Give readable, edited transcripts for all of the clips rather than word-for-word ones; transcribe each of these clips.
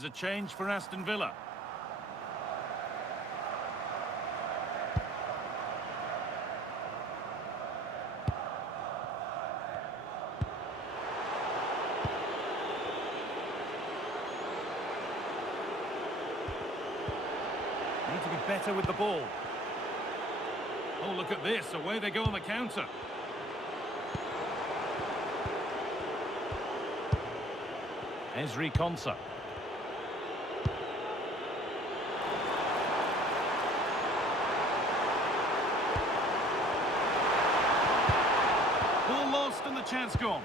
Here's a change for Aston Villa. Need to be better with the ball. Oh, look at this. Away they go on the counter. Ezri Konsa. Ball lost and the chance gone.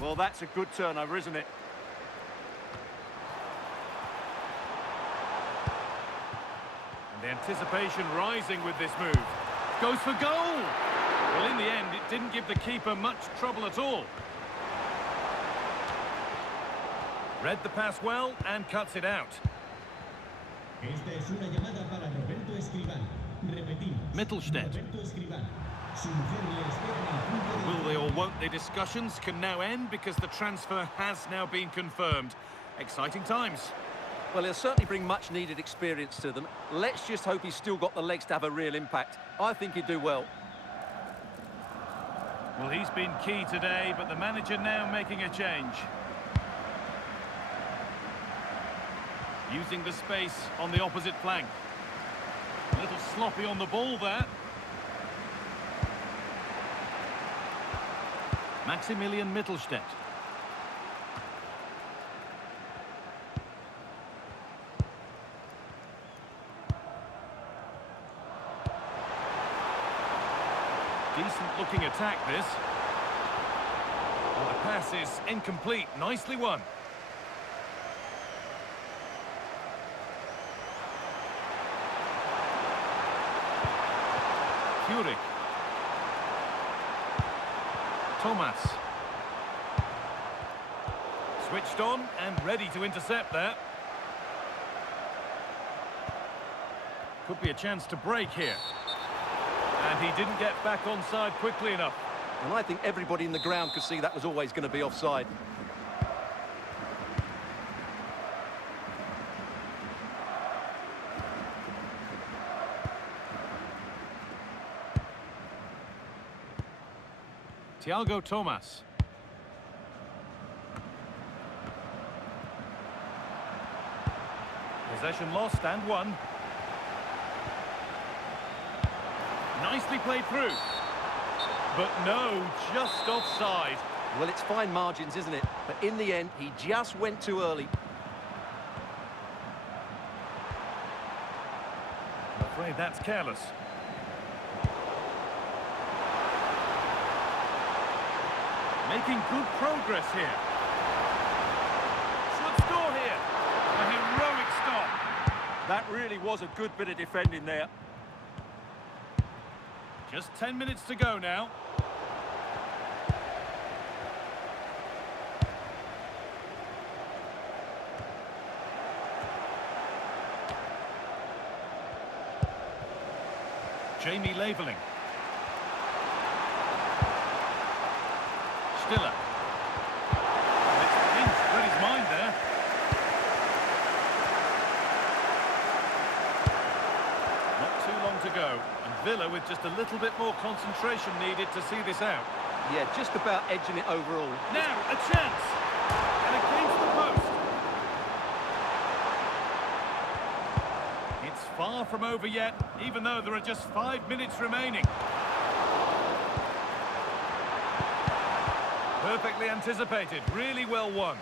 Well, that's a good turnover, isn't it? And the anticipation rising with this move. Goes for goal! Well, in the end, it didn't give the keeper much trouble at all. Read the pass well and cuts it out. Esta es una llamada para Roberto Escribán. Repetimos. Mittelstädt. Roberto Escribán. Su mujer le espera en el punto de... Will they or won't they discussions can now end because the transfer has now been confirmed. Exciting times. Well, he'll certainly bring much-needed experience to them. Let's just hope he's still got the legs to have a real impact. I think he'd do well. Well, he's been key today, but the manager now making a change. Using the space on the opposite flank. A little sloppy on the ball there. Maximilian Mittelstädt. Decent looking attack this. Well, the pass is incomplete. Nicely won. Furyk. Thomas. Switched on and ready to intercept there. Could be a chance to break here. And he didn't get back onside quickly enough. And I think everybody in the ground could see that was always going to be offside. Thiago Thomas. Possession lost and won. Nicely played through. But no, just offside. Well, it's fine margins, isn't it? But in the end, he just went too early. I'm afraid that's careless. Making good progress here. Should score here. A heroic stop. That really was a good bit of defending there. Just 10 minutes to go now. Jamie Labeling. Stiller. It's pinched, read his mind there. Not too long to go. And Villa with just a little bit more concentration needed to see this out. Yeah, just about edging it overall. Now, a chance! And against the post. It's far from over yet, even though there are just 5 minutes remaining. Perfectly anticipated, really well won.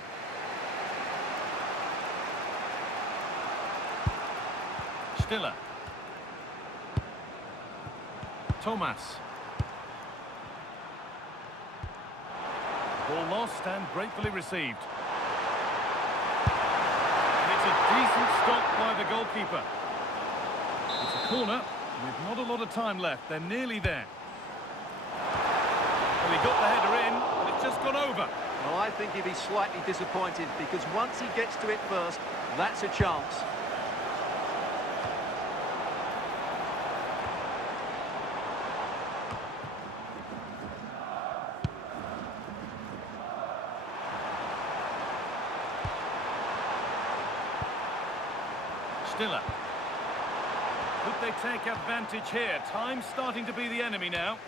Stiller. Thomas. Ball lost and gratefully received. And it's a decent stop by the goalkeeper. It's a corner with not a lot of time left. They're nearly there. Well, he got the header in, but it's just gone over. Well, I think he'd be slightly disappointed because once he gets to it first, that's a chance. Stiller. Could they take advantage here? Time's starting to be the enemy now.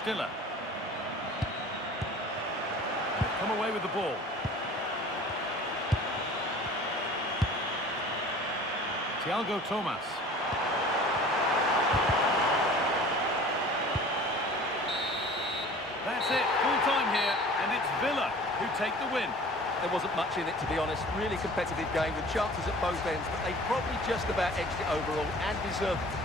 Stiller. They've come away with the ball. Thiago Thomas. That's it, full time here, and it's Villa who take the win. There wasn't much in it, to be honest. Really competitive game with chances at both ends, but they probably just about edged it overall and deserved it.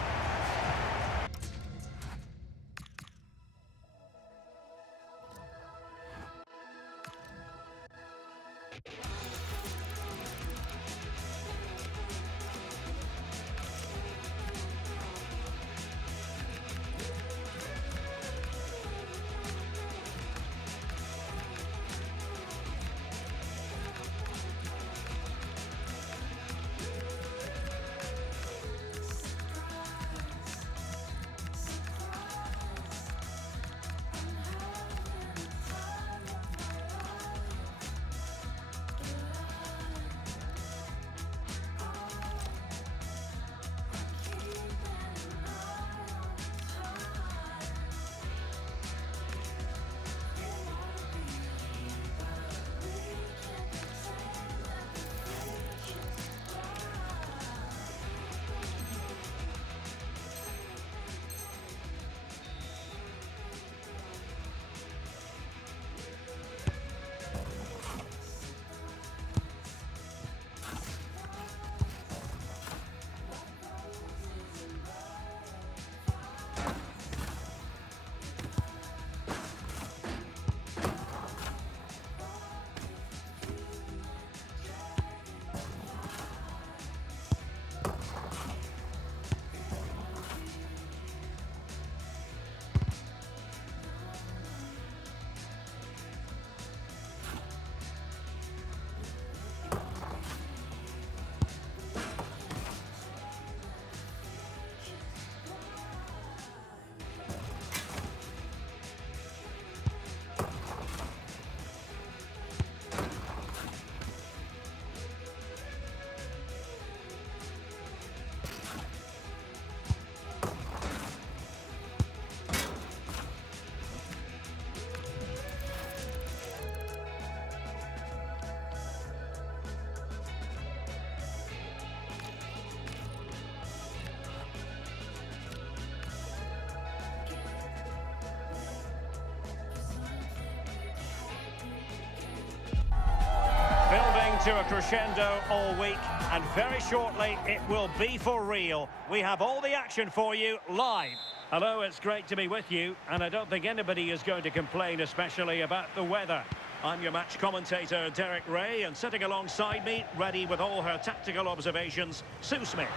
To a crescendo all week, and very shortly it will be for real. We have all the action for you live. Hello, it's great to be with you, and I don't think anybody is going to complain, especially about the weather. I'm your match commentator, Derek Ray, and sitting alongside me, ready with all her tactical observations, Sue Smith.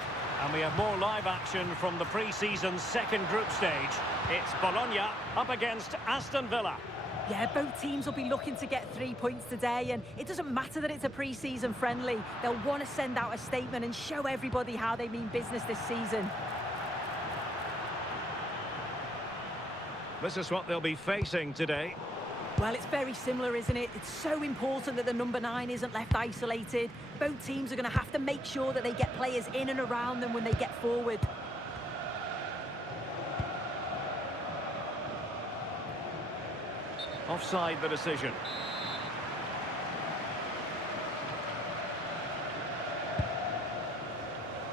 And we have more live action from the pre-season second group stage. It's Bologna up against Aston Villa. Yeah, both teams will be looking to get 3 points today, and it doesn't matter that it's a pre-season friendly. They'll want to send out a statement and show everybody how they mean business this season. This is what they'll be facing today. Well, it's very similar, isn't it? It's so important that the number 9 isn't left isolated. Both teams are going to have to make sure that they get players in and around them when they get forward. Offside the decision.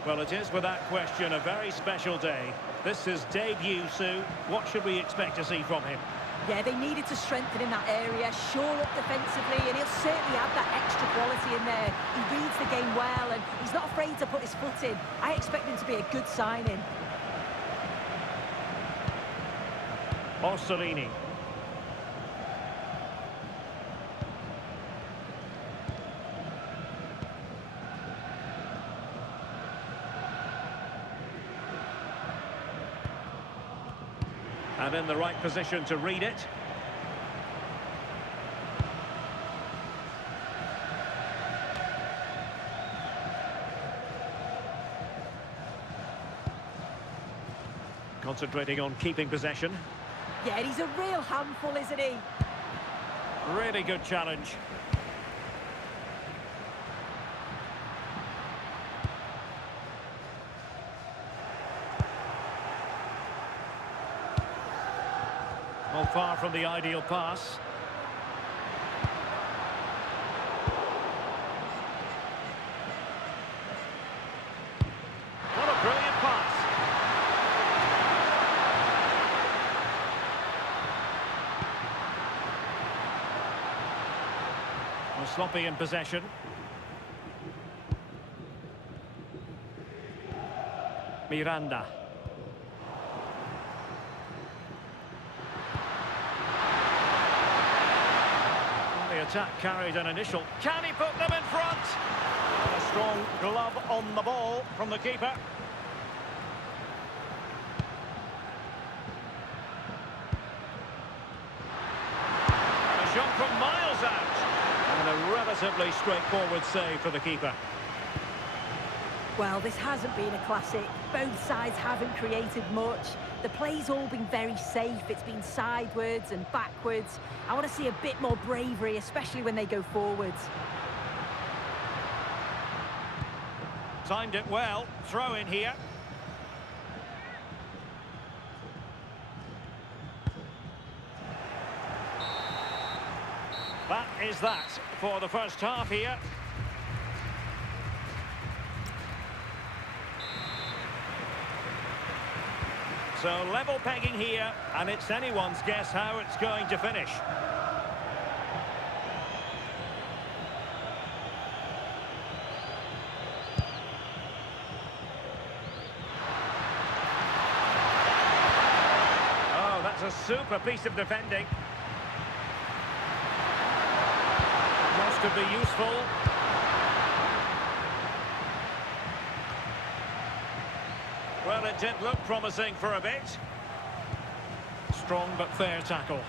Well, it is without question a very special day. This is debut, Sue. What should we expect to see from him? Yeah, they needed to strengthen in that area, shore up defensively, and he'll certainly add that extra quality in there. He reads the game well, and he's not afraid to put his foot in. I expect him to be a good signing. Orsolini. And in the right position to read it. Concentrating on keeping possession. Yeah, he's a real handful, isn't he? Really good challenge. Not far from the ideal pass. What a brilliant pass. Well, sloppy in possession. Miranda. The attack carried an initial. Can he put them in front? And a strong glove on the ball from the keeper. A shot from miles out. And a relatively straightforward save for the keeper. Well, this hasn't been a classic. Both sides haven't created much. The play's all been very safe. It's been sidewards and backwards. I want to see a bit more bravery, especially when they go forwards. Timed it well. Throw in here. That is that for the first half here. So level pegging here, and it's anyone's guess how it's going to finish. Oh, that's a super piece of defending. Must have been useful. Well, it did look promising for a bit. Strong but fair tackle.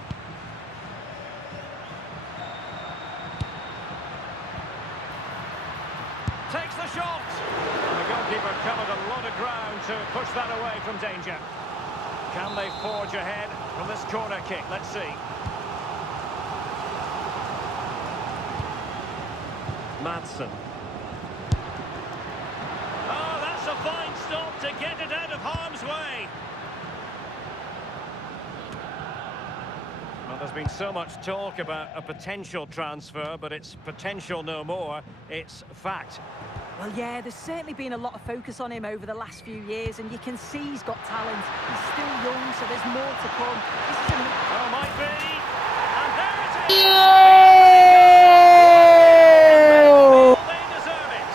Takes the shot! And the goalkeeper covered a lot of ground to push that away from danger. Can they forge ahead from this corner kick? Let's see. Madsen. Oh, that's a fine stop to get it out of harm's way. Well, there's been so much talk about a potential transfer, but it's potential no more. It's fact. Well, yeah, there's certainly been a lot of focus on him over the last few years, and you can see he's got talent. He's still young, so there's more to come. This is Oh, might be. And there it is. They deserve it.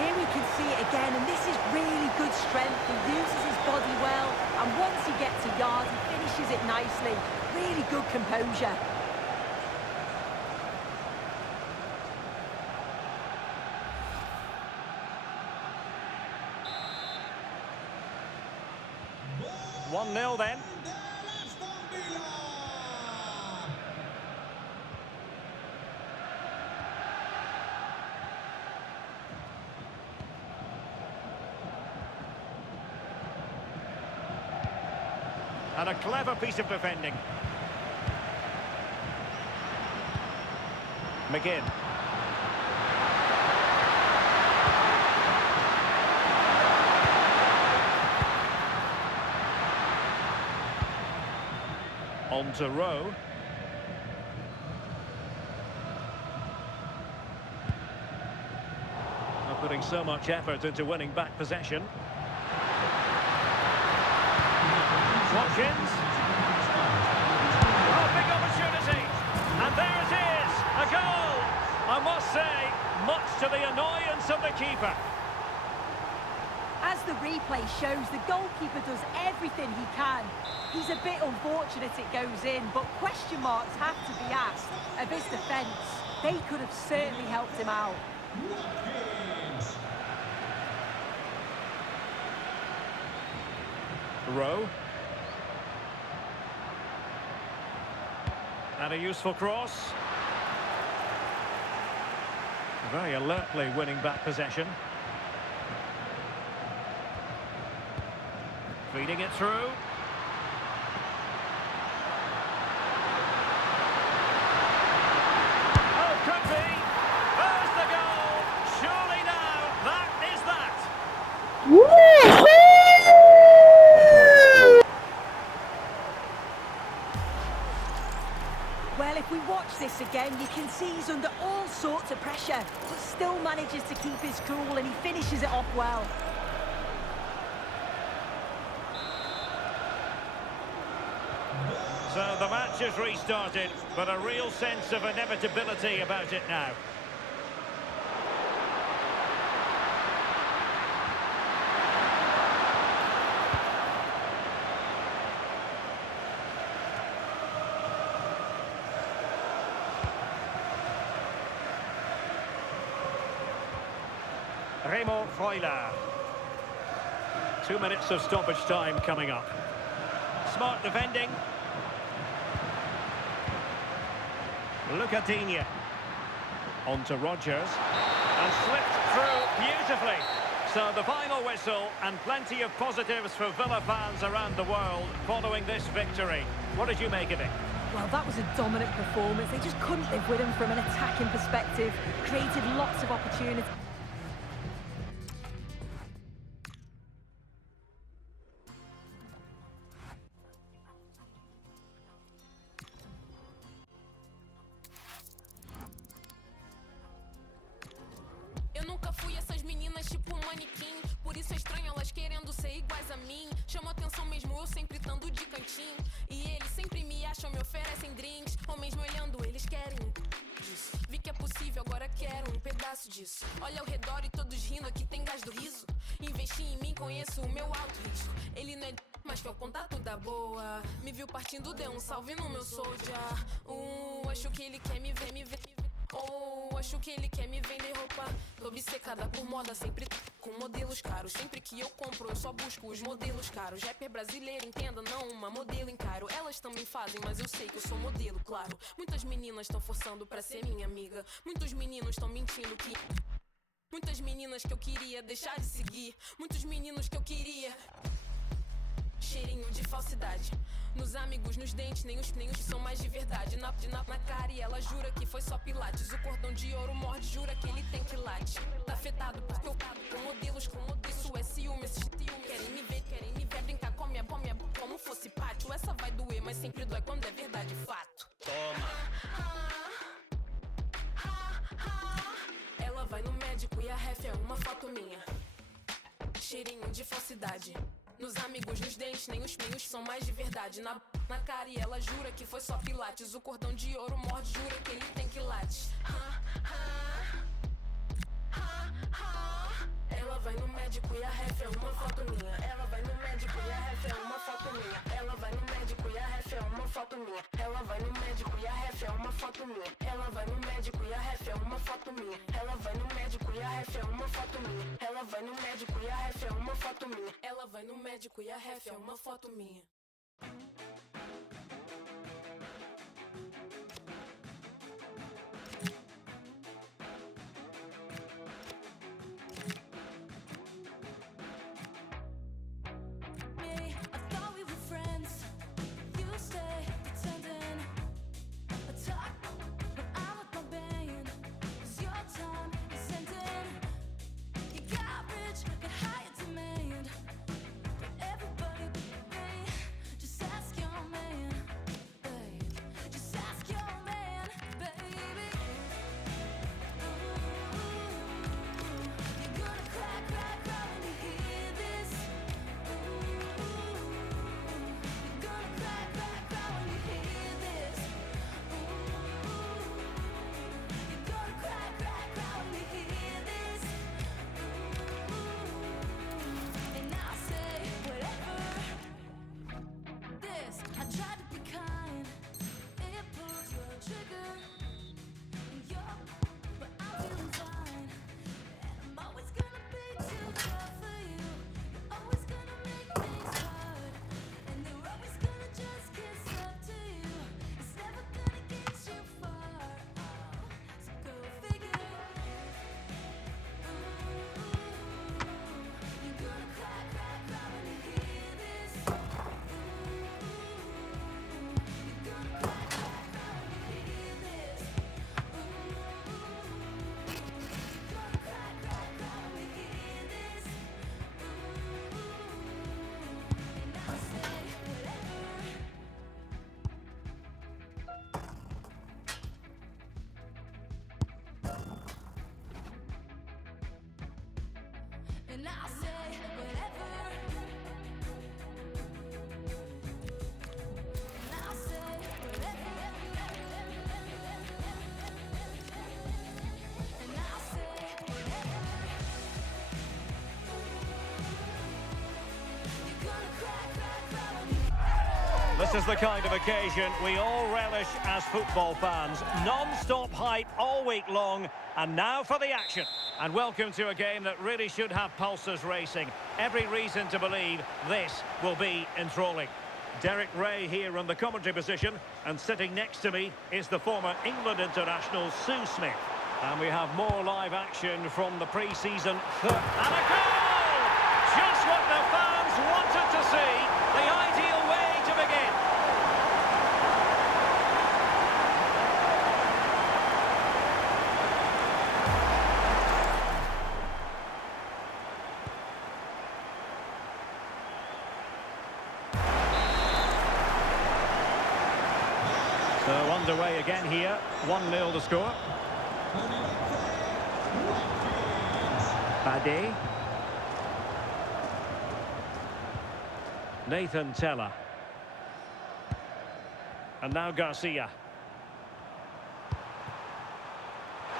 Here we can see it again, and this is really good strength. He uses his body well, and once he gets a yard, he finishes it nicely. Really good composure. Gol 1-0 then. del Aston Villa. And a clever piece of defending. McGinn. On to Rowe. putting so much effort into winning back possession. Watkins. Oh, big opportunity. And there it is, a goal. I must say, much to the annoyance of the keeper. As the replay shows, the goalkeeper does everything he can. He's a bit unfortunate it goes in, but question marks have to be asked of his defence. They could have certainly helped him out. Rowe. And a useful cross. Very alertly winning back possession. Feeding it through. Oh, could be. There's the goal. Surely now, that is that. Well, if we watch this again, you can see he's under all sorts of pressure, but still manages to keep his cool and he finishes it off well. So the match has restarted, but a real sense of inevitability about it now. Remo Freuler. 2 minutes of stoppage time coming up. Smart defending. Lucadinha. On to Rodgers. And slipped through beautifully. So the final whistle and plenty of positives for Villa fans around the world following this victory. What did you make of it? Well, that was a dominant performance. They just couldn't live with him from an attacking perspective. Created lots of opportunities. Eu nunca fui essas meninas tipo manequim. Por isso é estranho elas querendo ser iguais a mim. Chama atenção mesmo eu sempre estando de cantinho. E eles sempre me acham, me oferecem drinks. Ou mesmo olhando, eles querem disso. Vi que é possível, agora quero um pedaço disso. Olha ao redor e todos rindo, aqui tem gás do riso. Investi em mim, conheço o meu alto risco. Ele não é mas que é o contato da boa. Me viu partindo, deu um salve no meu soldier. Acho que ele quer me ver, me ver. Oh, acho que ele quer me vender roupa. Tô obcecada por moda, sempre com modelos caros. Sempre que eu compro, eu só busco os modelos caros. Rapper brasileiro, entenda, não uma modelo encaro. Elas também fazem, mas eu sei que eu sou modelo, claro. Muitas meninas estão forçando pra ser minha amiga. Muitos meninos estão mentindo que... Muitas meninas que eu queria deixar de seguir. Muitos meninos que eu queria... Cheirinho de falsidade. Nos amigos, nos dentes, nem os são mais de verdade. Na cara e ela jura que foi só pilates. O cordão de ouro morde, jura que ele tem quilate. Tá afetado porque eu com modelos, isso é ciúme. Querem me ver, brincar com a minha como fosse pátio. Essa vai doer, mas sempre dói quando é verdade, fato. Toma. Ela vai no médico e a ref é uma foto minha. Cheirinho de falsidade. Nos amigos, nos dentes, nem os são mais de verdade. Na cara e ela jura que foi só pilates. O cordão de ouro morde, jura que ele tem quilates. Ela vai no médico e a ref é uma foto minha. Ela vai no médico e a ref é uma foto minha. Ela vai no médico e a ref é uma foto minha. Ela vai no médico e a ref é uma foto minha. Ela vai no médico e a ref é uma foto minha. Ela vai no médico e a ref é uma foto minha. Ela vai no médico e a ref é uma foto minha. Ela vai no médico e a ref é uma foto minha. Just ask your This is the kind of occasion we all relish as football fans. Non-stop hype all week long, and now for the action. And welcome to a game that really should have pulses racing. Every reason to believe this will be enthralling. Derek Ray here in the commentary position, and sitting next to me is the former England international Sue Smith. And we have more live action from the pre-season. And a goal! Just what the fans wanted to see. The ideal way to begin. So underway again here. 1-0 to score. Bade. Nathan Teller. And now Garcia.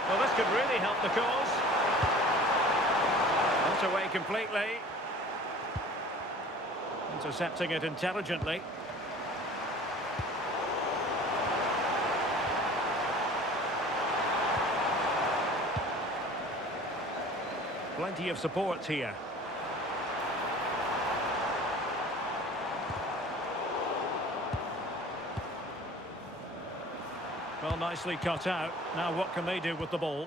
Well, this could really help the cause. Not away completely. Intercepting it intelligently. Plenty of support here. Well, nicely cut out. Now what can they do with the ball?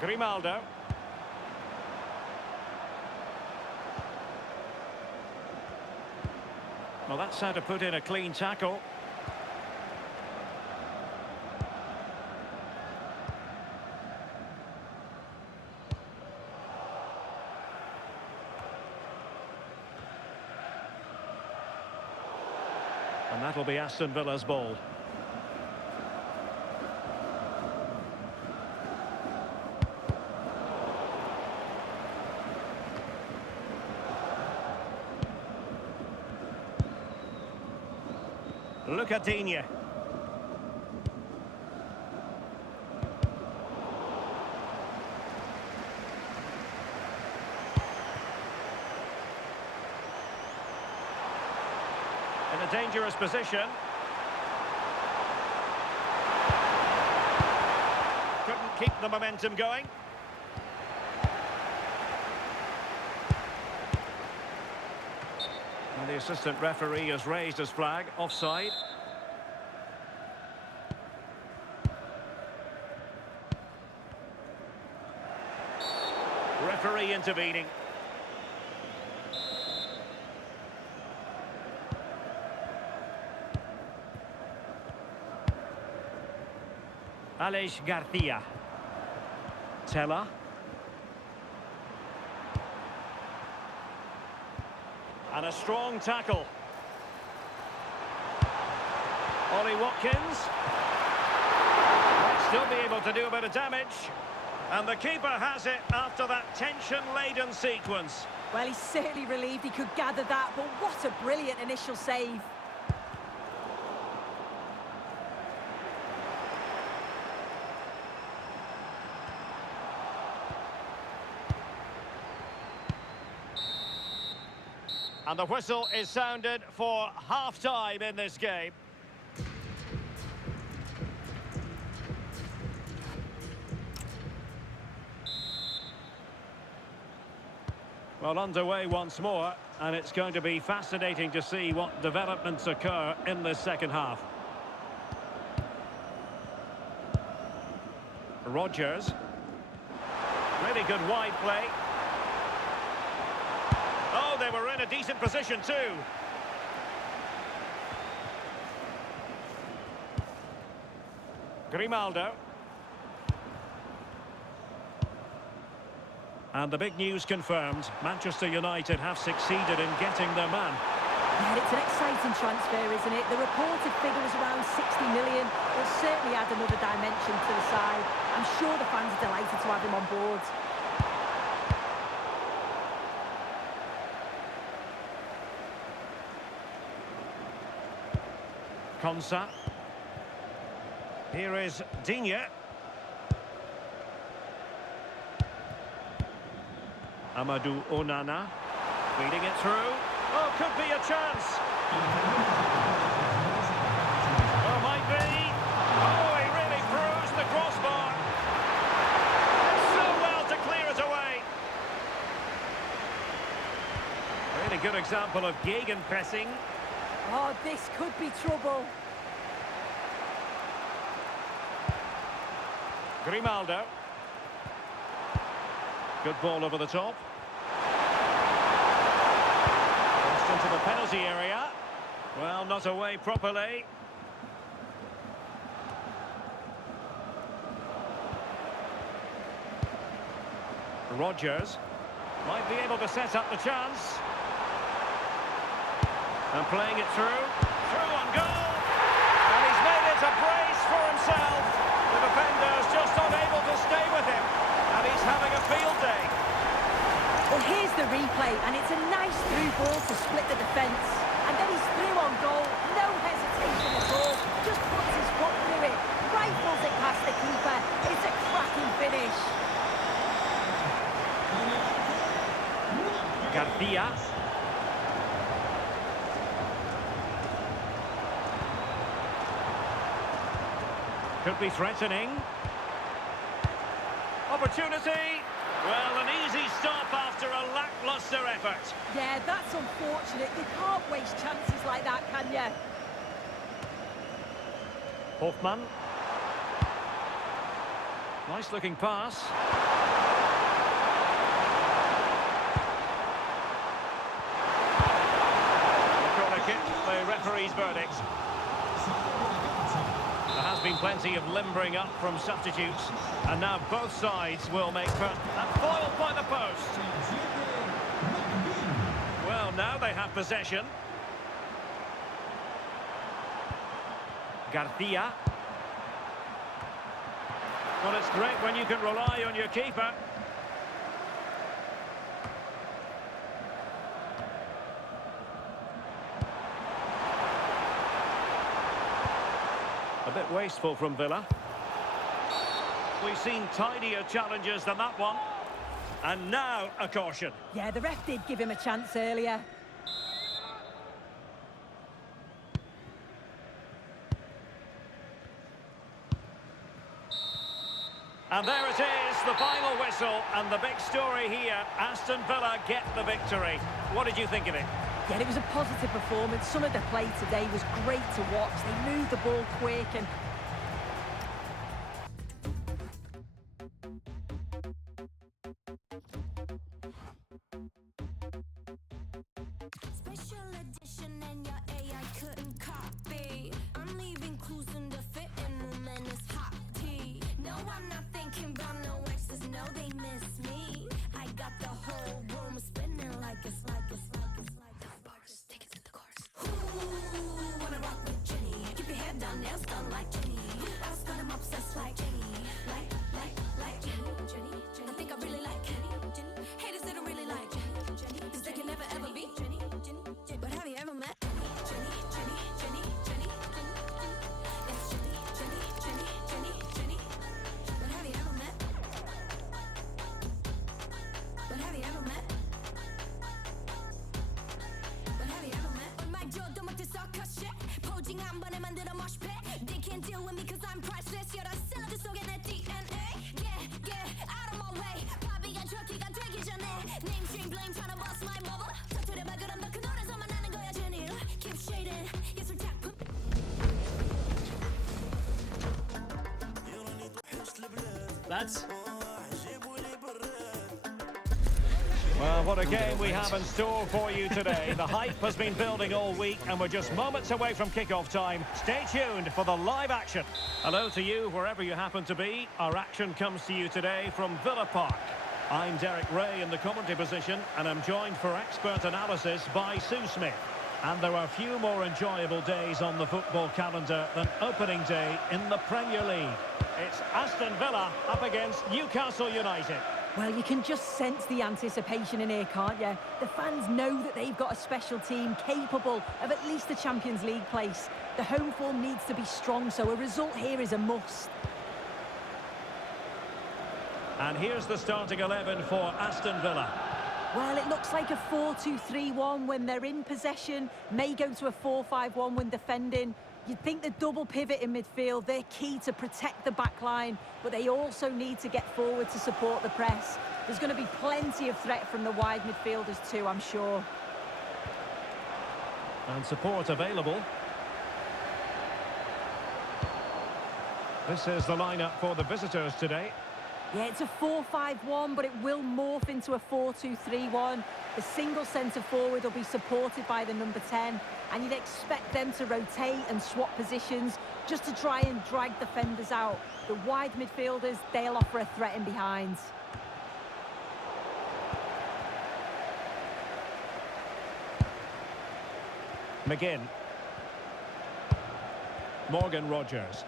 Grimaldo. Well, that's how to put in a clean tackle. And that'll be Aston Villa's ball. Look at Digne. In a dangerous position. Couldn't keep the momentum going. And the assistant referee has raised his flag, offside. Referee intervening. Aleix Garcia. Teller. And a strong tackle. Ollie Watkins. Might still be able to do a bit of damage. And the keeper has it after that tension-laden sequence. Well, he's certainly relieved he could gather that, but what a brilliant initial save. And the whistle is sounded for half-time in this game. Well, underway once more, and it's going to be fascinating to see what developments occur in this second half. Rodgers. Really good wide play. Oh, they were in a decent position too. Grimaldo. And the big news confirmed. Manchester United have succeeded in getting their man. Yeah, it's an exciting transfer, isn't it? The reported figure was around 60 million. It'll certainly add another dimension to the side. I'm sure the fans are delighted to have him on board. Konsa. Here is Digne. Amadou Onana. Feeding it through. Oh, could be a chance. Oh, might be. Oh, he really bruised the crossbar. So well to clear it away. Really good example of gegenpressing. Oh, this could be trouble. Grimaldo. Good ball over the top. Crossed into the penalty area. Well, not away properly. Rodgers might be able to set up the chance. And playing it through. Through on goal. And he's made it a brace for himself. The defender's just unable to stay with him. And he's having a field day. Well, here's the replay, and it's a nice through ball to split the defence. And then he's through on goal. No hesitation at all. Just puts his foot through it. Rifles it past the keeper. It's a cracking finish. Garcia. Could be threatening. Opportunity. Well, an easy stop after a lacklustre effort. Yeah, that's unfortunate. You can't waste chances like that, can you? Hoffman. Nice looking pass. Corner kick, the referee's verdict. There has been plenty of limbering up from substitutes, and now both sides will make fun. And foiled by the post. Well, now they have possession. Garcia. Well, it's great when you can rely on your keeper. A bit wasteful from Villa. We've seen tidier challenges than that one. And now a caution. Yeah, the ref did give him a chance earlier. And there it is, the final whistle, and the big story here. Aston Villa get the victory. What did you think of it? Yeah, it was a positive performance. Some of the play today was great to watch. They moved the ball quick and... Special edition and your AI couldn't copy. I'm leaving clues in the fitting room and it's hot tea. No, I'm not thinking about no exes, no, they miss me. I got the whole room spinning like it's bars, take it to the chorus. Ooh, wanna rock with Jenny. Keep your head down, nails done like Jenny. I was I'm obsessed like Jenny. Like Jenny. I think I really like Jenny. Haters that don't really like Jenny. Cause they can never ever be Jenny. But have you ever met Jenny? It's Jenny. But have you ever met? But have you ever met? But have you ever met? My jaw don't want to suck a shit. Posing 한 번에 만들어 mosh pit. They can't deal with me cause I'm priceless. You're the 샐러드 속에 내 DNA. Get out of my way. 바비가 트로키가 되기 전에. Name stream blame tryna bust my bubble. 터뜨려봐 그럼 너 그 노래서만 하는 거야 Jenny. Keep shading. 예술 작품. Lads. Well, what a game we have in store for you today. The hype has been building all week, and we're just moments away from kickoff time. Stay tuned for the live action. Hello to you, wherever you happen to be. Our action comes to you today from Villa Park. I'm Derek Ray in the commentary position, and I'm joined for expert analysis by Sue Smith. And there are few more enjoyable days on the football calendar than opening day in the Premier League. It's Aston Villa up against Newcastle United. Well, you can just sense the anticipation in here, can't you? The fans know that they've got a special team capable of at least the Champions League place. The home form needs to be strong, so a result here is a must. And here's the starting 11 for Aston Villa. Well, it looks like a 4-2-3-1 when they're in possession, may go to a 4-5-1 when defending. You'd think the double pivot in midfield, they're key to protect the back line, but they also need to get forward to support the press. There's going to be plenty of threat from the wide midfielders too, I'm sure. And support available. This is the lineup for the visitors today. Yeah, it's a 4-5-1, but it will morph into a 4-2-3-1. The single centre forward will be supported by the number 10, and you'd expect them to rotate and swap positions just to try and drag defenders out. The wide midfielders, they'll offer a threat in behind. McGinn. Morgan Rogers.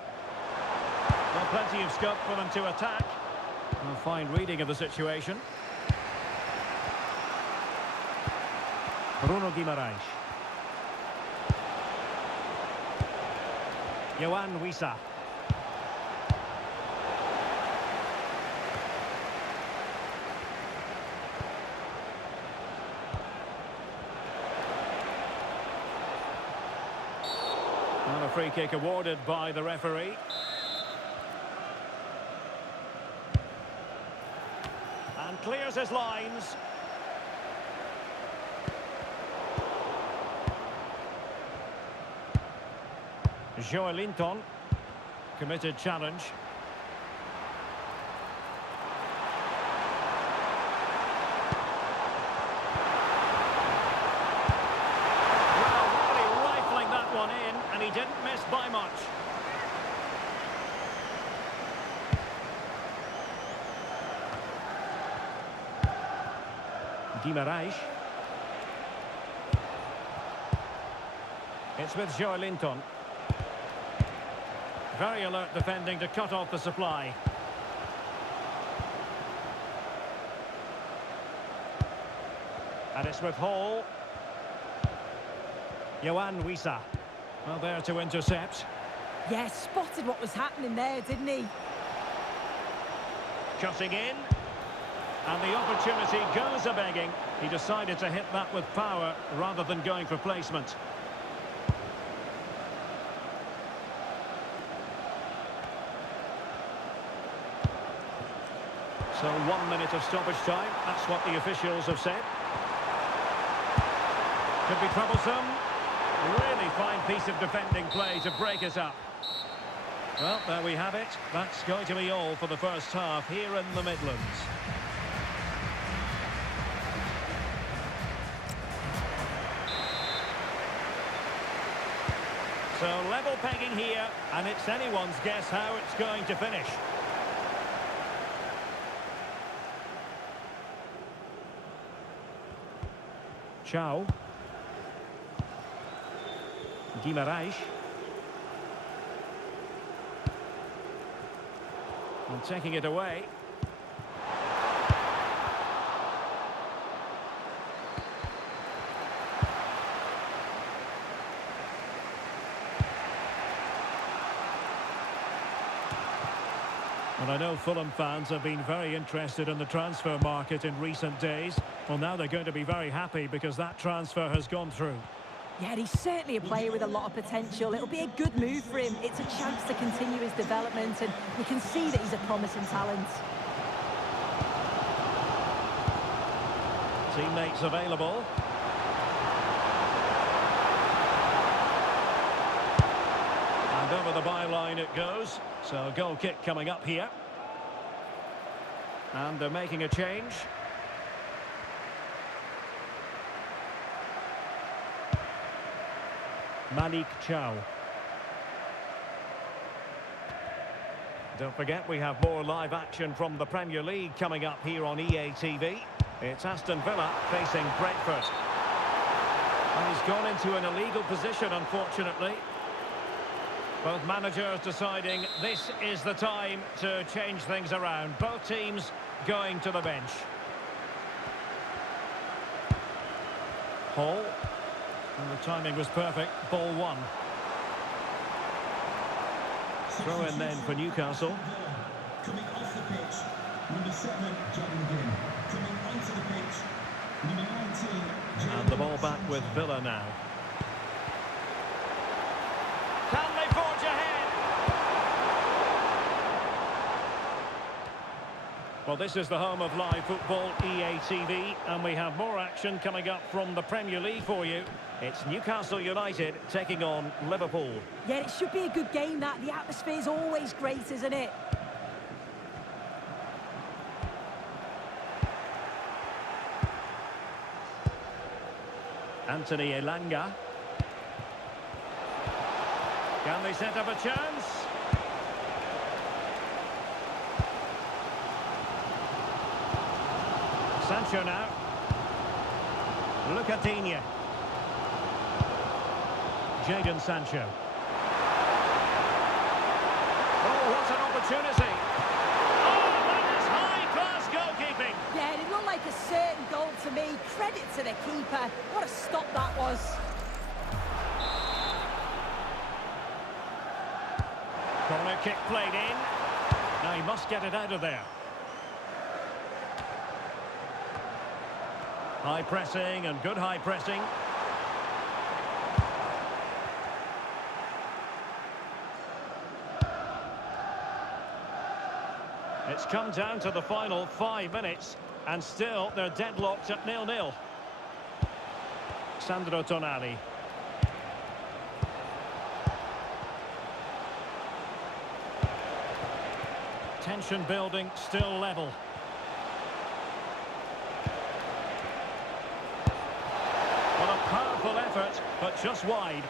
Well, plenty of scope for them to attack. A fine reading of the situation. Bruno Guimaraes. Yohan Wissa. And a free kick awarded by the referee. And clears his lines. Joelinton. Committed challenge. Well, really rifling that one in, and he didn't miss by much. Guimaraes. It's with Joelinton. Very alert defending to cut off the supply. And it's with Hall. Yohan Wissa. Well, there to intercept. Yeah, spotted what was happening there, didn't he? Cutting in. And the opportunity goes a-begging. He decided to hit that with power rather than going for placement. So 1 minute of stoppage time, that's what the officials have said. Could be troublesome. Really fine piece of defending play to break us up. Well, there we have it. That's going to be all for the first half here in the Midlands. So level pegging here, and it's anyone's guess how it's going to finish. Chao. Guimaraes. And taking it away. And I know Fulham fans have been very interested in the transfer market in recent days. Well, now they're going to be very happy because that transfer has gone through. Yeah, he's certainly a player with a lot of potential. It'll be a good move for him. It's a chance to continue his development, and you can see that he's a promising talent. Teammates available. And over the byline it goes. So a goal kick coming up here. And they're making a change. Malik Chow. Don't forget we have more live action from the Premier League coming up here on EA TV. It's Aston Villa facing Brentford. And he's gone into an illegal position, unfortunately. Both managers deciding this is the time to change things around. Both teams going to the bench. Hall. And the timing was perfect. Ball one. Throw in then for Newcastle. Coming off the pitch, number 7, John McGinn. Coming onto the pitch, Numero 11, And the ball back with Villa now. Can they forge ahead? Well, this is the home of live football, EA TV, and we have more action coming up from the Premier League for you. It's Newcastle United taking on Liverpool. Yeah, it should be a good game, that. The atmosphere's always great, isn't it? Anthony Elanga. Can they set up a chance? Sancho now. Lucadinha. Jadon Sancho. Oh, what an opportunity. Oh, that is high-class goalkeeping. Yeah, it looked like a certain goal to me. Credit to the keeper. What a stop that was. Corner kick played in. Now he must get it out of there. High pressing and good high pressing. It's come down to the final 5 minutes, and still they're deadlocked at 0-0. Sandro Tonali. Tension building, still level. Well, a powerful effort, but just wide.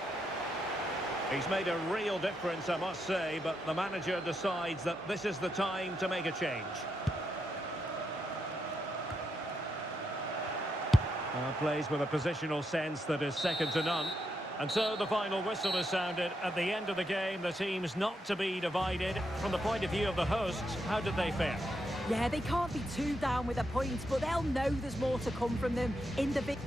He's made a real difference, I must say, but the manager decides that this is the time to make a change. Plays with a positional sense that is second to none. And so the final whistle is sounded. At the end of the game, the team's not to be divided. From the point of view of the hosts, how did they fare? Yeah, they can't be too down with a point, but they'll know there's more to come from them in the big...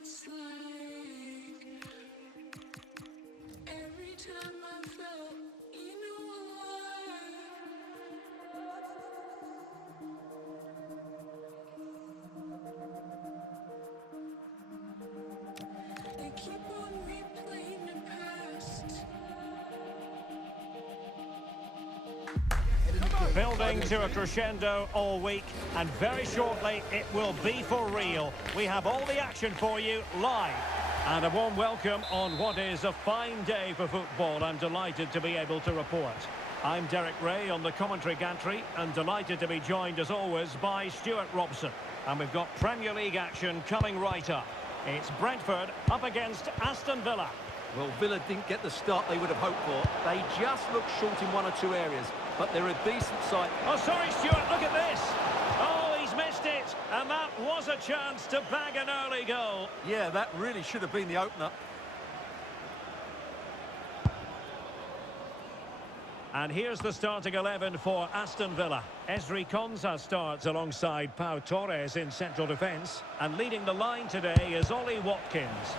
It's like every time I felt, you know they keep on replaying the past. Building to a crescendo all week, and very shortly it will be for real. We have all the action for you live. And a warm welcome on what is a fine day for football. I'm delighted to be able to report. I'm Derek Ray on the commentary gantry, and delighted to be joined as always by Stuart Robson. And we've got Premier League action coming right up. It's Brentford up against Aston Villa. Well, Villa didn't get the start they would have hoped for. They just looked short in one or two areas, but they're a decent side. Oh, sorry, Stuart, look at this. Oh, he's missed it, and that was a chance to bag an early goal. Yeah, that really should have been the opener. And here's the starting 11 for Aston Villa. Ezri Konsa starts alongside Pau Torres in central defence. And leading the line today is Ollie Watkins.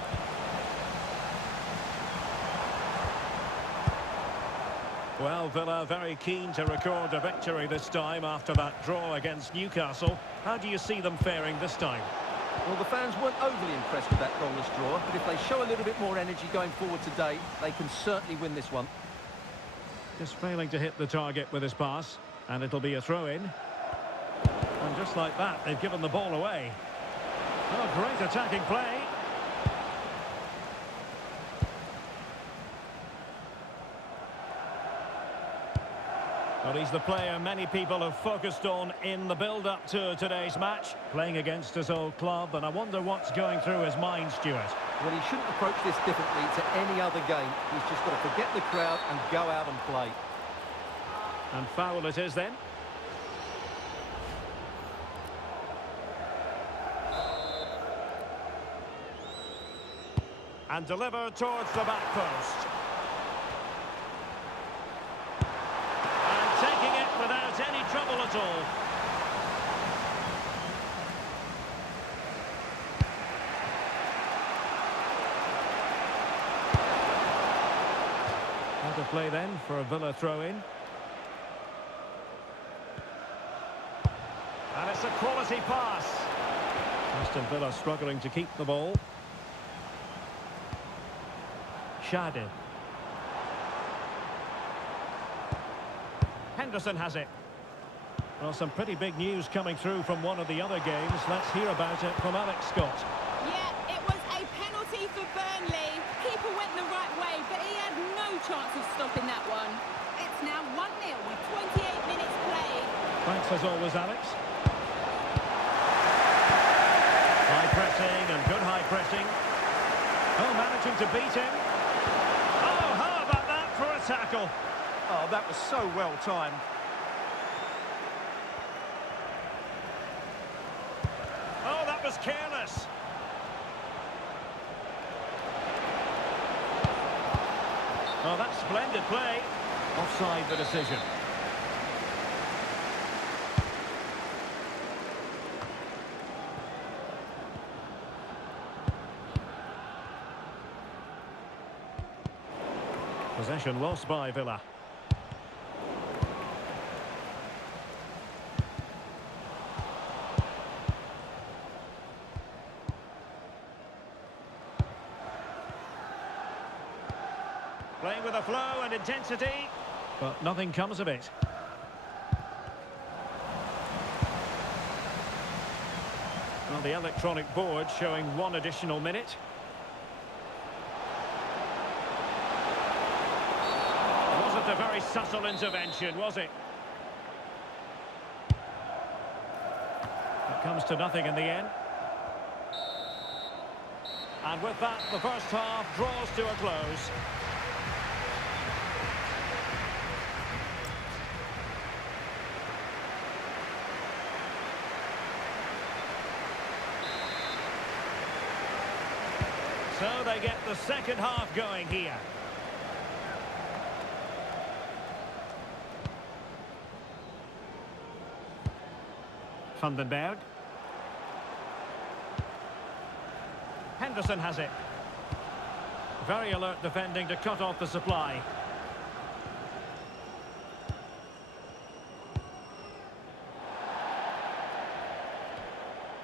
Well, Villa very keen to record a victory this time after that draw against Newcastle. How do you see them faring this time? Well, the fans weren't overly impressed with that goalless draw, but if they show a little bit more energy going forward today, they can certainly win this one. Just failing to hit the target with his pass, and it'll be a throw-in. And just like that, they've given the ball away. Oh, great attacking play. Well, he's the player many people have focused on in the build-up to today's match, playing against his old club, and I wonder what's going through his mind, Stuart. Well, he shouldn't approach this differently to any other game. He's just got to forget the crowd and go out and play. And foul it is then. And delivered towards the back post. Taking it without any trouble at all. of play then for a Villa throw-in. And it's a quality pass. Aston Villa struggling to keep the ball. Shadid. Henderson has it. Well, some pretty big news coming through from one of the other games. Let's hear about it from Alex Scott. Yeah, it was a penalty for Burnley. Keeper went the right way, but he had no chance of stopping that one. It's now 1-0 with 28 minutes played. Thanks as always, Alex. High pressing and good high pressing. Oh, managing to beat him. Oh, how about that for a tackle? Oh, that was so well timed. Oh, that was careless. Oh, that's splendid play. Offside the decision. Possession lost by Villa. Playing with a flow and intensity, but nothing comes of it. Well, the electronic board showing 1 additional minute. Wasn't a very subtle intervention, was it? It comes to nothing in the end. And with that, the first half draws to a close. So they get the second half going here. Vandenberg. Henderson has it. Very alert defending to cut off the supply.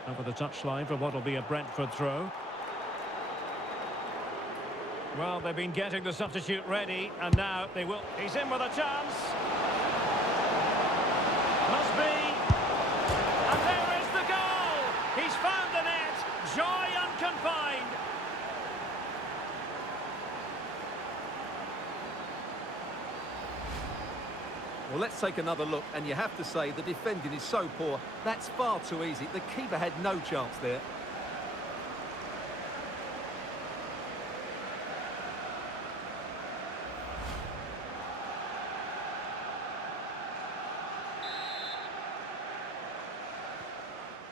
Over the touchline for what will be a Brentford throw. Well, they've been getting the substitute ready, and now they will... He's in with a chance. Must be. And there is the goal! He's found the net. Joy unconfined. Well, let's take another look, and you have to say the defending is so poor. That's far too easy. The keeper had no chance there.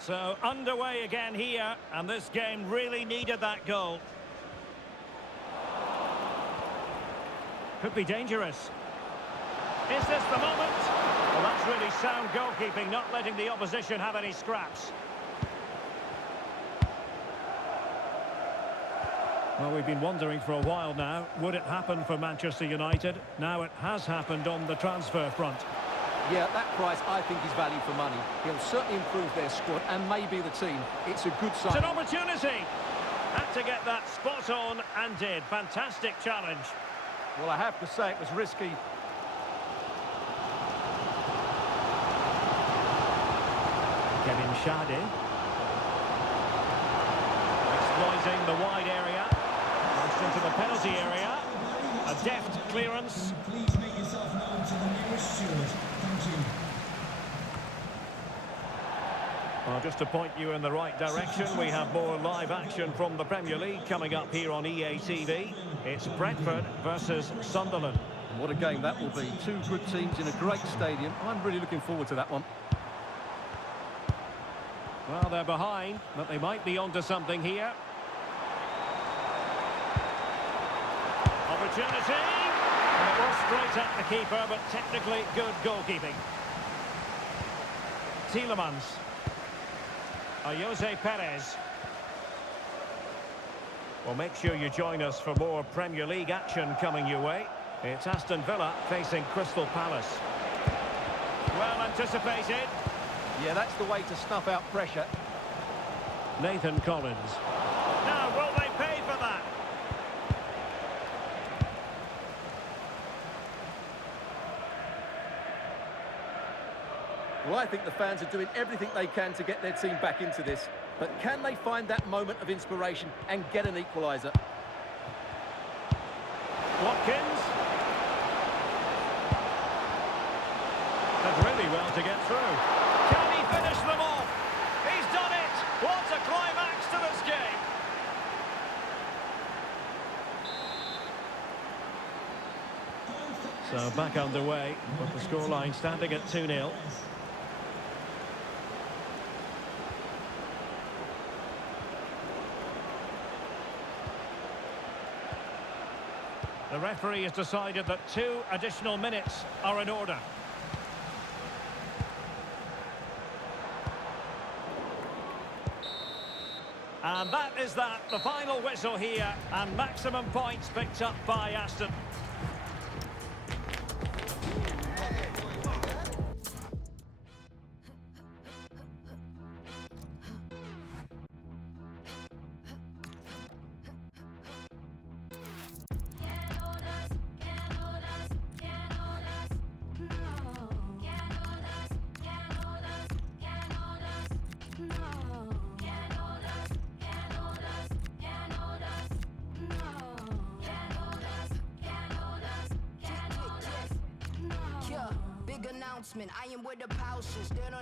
So, underway again here, and this game really needed that goal. Could be dangerous. Is this the moment? Well, that's really sound goalkeeping, not letting the opposition have any scraps. Well, we've been wondering for a while now, would it happen for Manchester United? Now it has happened on the transfer front. Yeah, that price, I think, is value for money. He'll certainly improve their squad and maybe the team. It's a good sign. It's an opportunity! Had to get that spot on and did. Fantastic challenge. Well, I have to say it was risky. Kevin Shadid. Exploiting the wide area. Rushed into the penalty area. A deft clearance. Please make yourself known to the nearest steward. Thank you. Well, just to point you in the right direction, we have more live action from the Premier League coming up here on EA TV. It's Brentford versus Sunderland. And what a game that will be. Two good teams in a great stadium. I'm really looking forward to that one. Well, they're behind, but they might be onto something here. Opportunity! And it was straight at the keeper, but technically good goalkeeping. Tielemans. Jose Perez. Well, make sure you join us for more Premier League action coming your way. It's Aston Villa facing Crystal Palace. Well anticipated. Yeah, that's the way to snuff out pressure. Nathan Collins. Now, will they pay for that? Well, I think the fans are doing everything they can to get their team back into this. But can they find that moment of inspiration and get an equaliser? Watkins. Did really well to get through. Can he finish them off? He's done it! What a climax to this game! So back underway, with the scoreline standing at 2-0. The referee has decided that 2 additional minutes are in order. And that is that, the final whistle here, and maximum points picked up by Aston. Big announcement, I am where the pouches. They don't